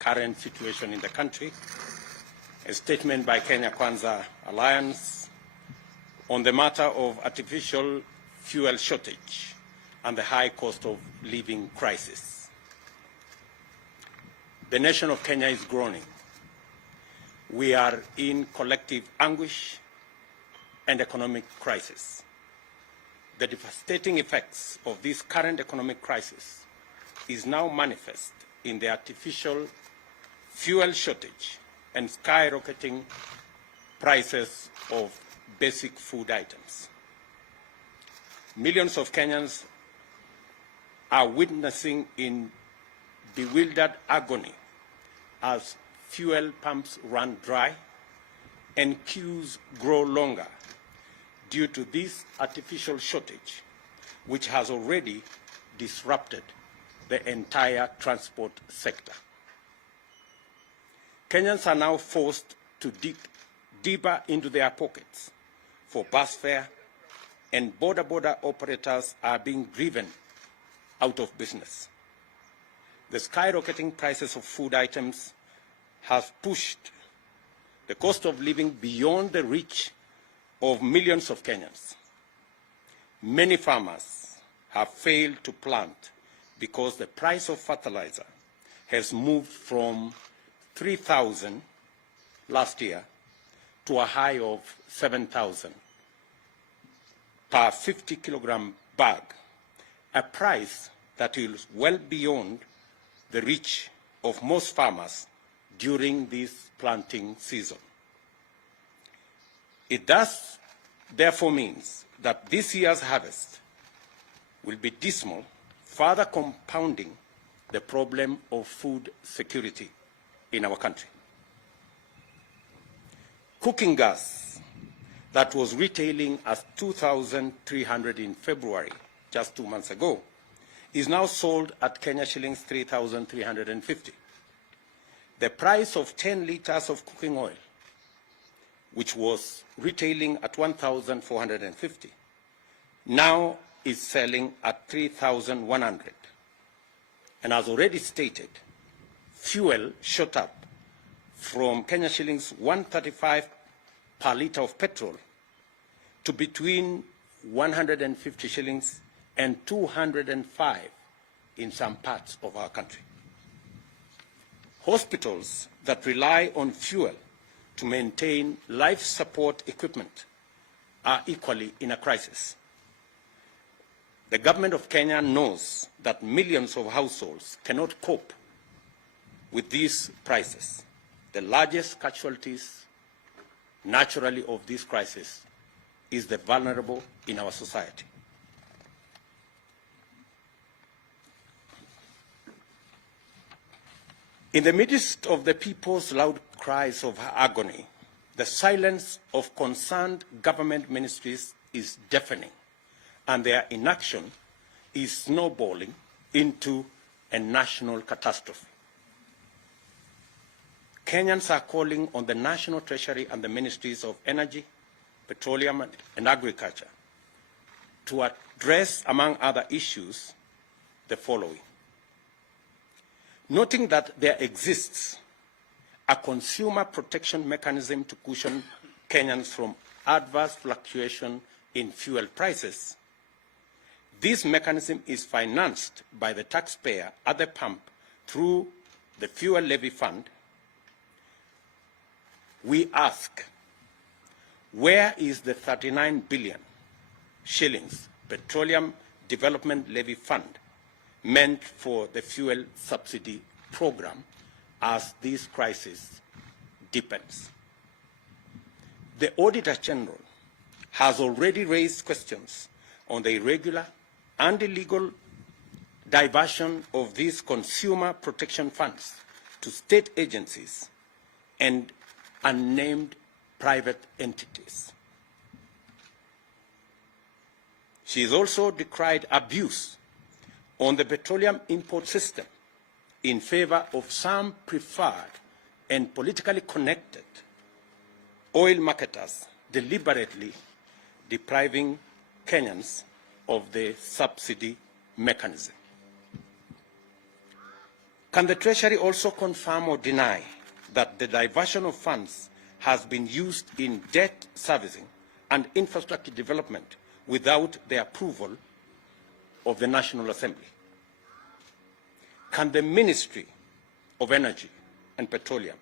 current situation in the country, a statement by Kenya Kwanza Alliance on the matter of artificial fuel shortage and the high cost of living crisis. The nation of Kenya is groaning. We are in collective anguish and economic crisis. The devastating effects of this current economic crisis is now manifest in the artificial fuel shortage and skyrocketing prices of basic food items. Millions of Kenyans are witnessing in bewildered agony as fuel pumps run dry and queues grow longer due to this artificial shortage, which has already disrupted the entire transport sector. Kenyans are now forced to dig deeper into their pockets for bus fare, and border operators are being driven out of business. The skyrocketing prices of food items have pushed the cost of living beyond the reach of millions of Kenyans. Many farmers have failed to plant because the price of fertilizer has moved from 3,000 last year to a high of 7,000 per 50 kilogram bag, a price that is well beyond the reach of most farmers during this planting season. It thus therefore means that this year's harvest will be dismal, further compounding the problem of food security in our country. Cooking gas that was retailing at 2,300 in February, just 2 months ago, is now sold at Kenya shillings 3,350. The price of 10 liters of cooking oil, which was retailing at 1,450, now is selling at 3,100. And as already stated, fuel shot up from Kenya shillings 135 per liter of petrol to between 150 shillings and 205 in some parts of our country. Hospitals that rely on fuel to maintain life support equipment are equally in a crisis. The government of Kenya knows that millions of households cannot cope with these prices. The largest casualties, naturally, of this crisis is the vulnerable in our society. In the midst of the people's loud cries of agony, the silence of concerned government ministries is deafening, and their inaction is snowballing into a national catastrophe. Kenyans are calling on the National Treasury and the Ministries of Energy, Petroleum and Agriculture to address, among other issues, the following. Noting that there exists a consumer protection mechanism to cushion Kenyans from adverse fluctuation in fuel prices, this mechanism is financed by the taxpayer at the pump through the Fuel Levy Fund. We ask, where is the 39 billion shillings Petroleum Development Levy Fund meant for the fuel subsidy program as this crisis deepens? The Auditor General has already raised questions on the irregular and illegal diversion of these consumer protection funds to state agencies and unnamed private entities. She has also decried abuse on the petroleum import system in favor of some preferred and politically connected oil marketers deliberately depriving Kenyans of the subsidy mechanism. Can the Treasury also confirm or deny that the diversion of funds has been used in debt servicing and infrastructure development without the approval of the National Assembly? Can the Ministry of Energy and Petroleum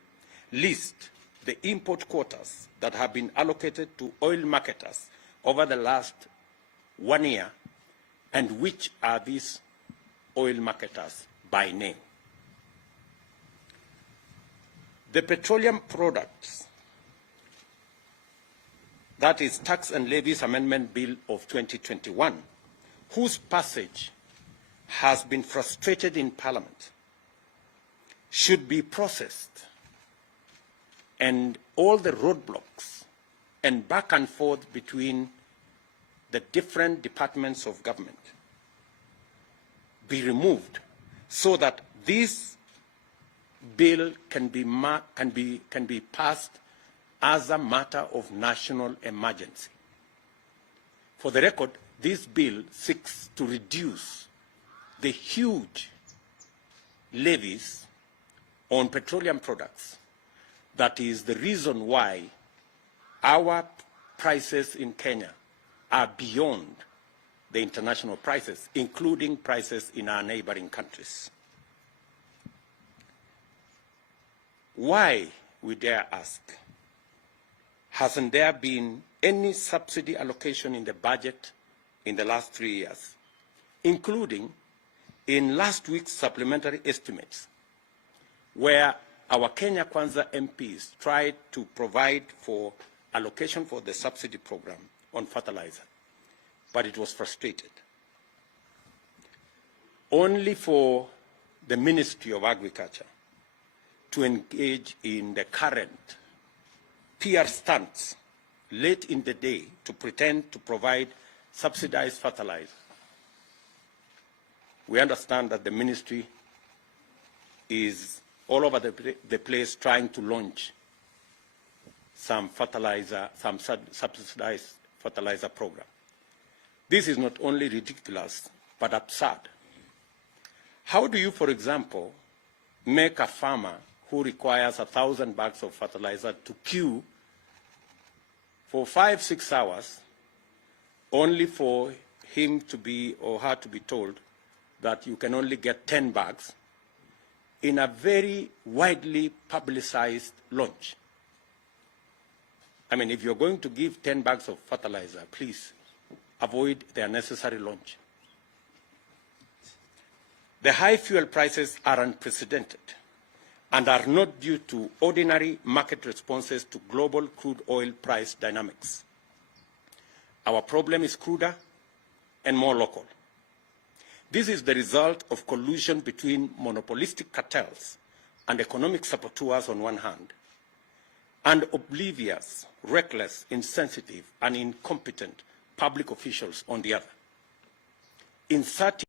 list the import quotas that have been allocated to oil marketers over the last 1 year, and which are these oil marketers by name? The Petroleum Products, that is Tax and Levies Amendment Bill of 2021, whose passage has been frustrated in Parliament, should be processed, and all the roadblocks and back and forth between the different departments of government be removed, so that this bill can be passed as a matter of national emergency. For the record, this bill seeks to reduce the huge levies on petroleum products. That is the reason why our prices in Kenya are beyond the international prices, including prices in our neighboring countries. Why, we dare ask, hasn't there been any subsidy allocation in the budget in the last 3 years, including in last week's supplementary estimates, where our Kenya Kwanza MPs tried to provide for allocation for the subsidy program on fertilizer, but it was frustrated. Only for the Ministry of Agriculture to engage in the current PR stunts late in the day to pretend to provide subsidized fertilizer. We understand that the ministry is all over the place trying to launch some subsidized fertilizer program. This is not only ridiculous, but absurd. How do you, for example, make a farmer who requires 1,000 bags of fertilizer to queue for 5-6 hours, only for him to be or her to be told that you can only get 10 bags in a very widely publicized launch? I mean, if you're going to give 10 bags of fertilizer, please avoid the unnecessary launch. The high fuel prices are unprecedented and are not due to ordinary market responses to global crude oil price dynamics. Our problem is cruder and more local. This is the result of collusion between monopolistic cartels and economic saboteurs on one hand, and oblivious, reckless, insensitive, and incompetent public officials on the other. In 30